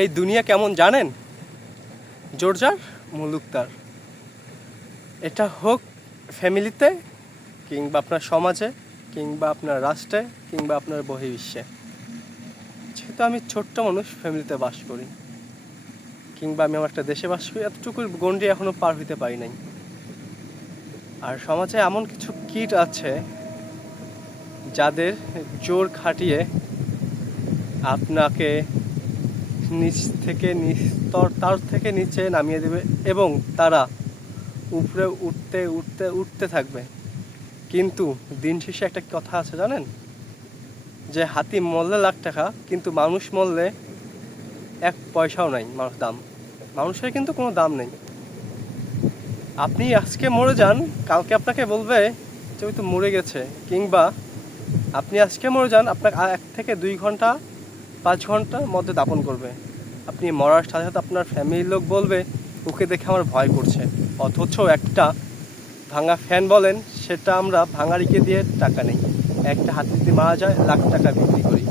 এই দুনিয়া কেমন জানেন? জোর যার মুলুক তার। এটা হোক ফ্যামিলিতে, কিংবা আপনার সমাজে, কিংবা আপনার রাষ্ট্রে, কিংবা আপনার বহির্বিশ্বে। যেহেতু আমি ছোট্ট মানুষ, ফ্যামিলিতে বাস করি, কিংবা আমি আমার একটা দেশে বাস করি, এতটুকু গণ্ডি এখনো পার হইতে পারি নাই। আর সমাজে এমন কিছু কীট আছে যাদের জোর খাটিয়ে আপনাকে নিচ থেকে তার থেকে নিচে নামিয়ে দেবে, এবং তারা উপরে উঠতে উঠতে উঠতে থাকবে। কিন্তু দিন শেষে একটা কথা আছে জানেন, যে হাতি মরলে লাখ টাকা, কিন্তু মানুষ মরলে এক পয়সাও নাই মানুষের কিন্তু কোনো দাম নেই। আপনি আজকে মরে যান, কালকে আপনাকে বলবে যে ওই তো মরে গেছে। কিংবা আপনি আজকে মরে যান, আপনাকে 1 থেকে 2 ঘন্টা 5 ঘন্টার মধ্যে দাপন করবে। আপনি মরার সাথে সাথে আপনার ফ্যামিলির লোক বলবে ওকে দেখে আমার ভয় করছে। অথচ একটা ভাঙা ফ্যান বলেন, সেটা আমরা ভাঙাড়িকে দিয়ে টাকা নেই। একটা হাতি যদি মারা যায়, লাখ টাকা বিক্রি করি,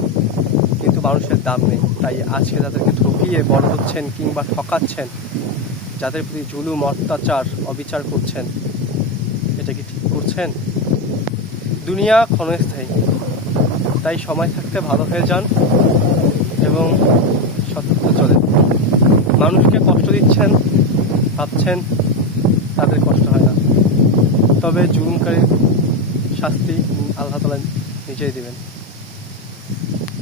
কিন্তু মানুষের দাম নেই। তাই আজকে তাদেরকে ঠকিয়ে বড় হচ্ছেন কিংবা ঠকাচ্ছেন, যাদের প্রতি জুলুম, অত্যাচার, অবিচার করছেন, এটা কি ঠিক করছেন? দুনিয়া ক্ষণস্থায়ী, তাই সময় থাকতে ভালো হয়ে যান এবং সতর্ক চলেন। মানুষকে কষ্ট দিচ্ছেন, ভাবছেন তাদের কষ্ট হয় না, তবে জুলুমকারীর শাস্তি আল্লাহ তাআলা নিজেই দিবেন।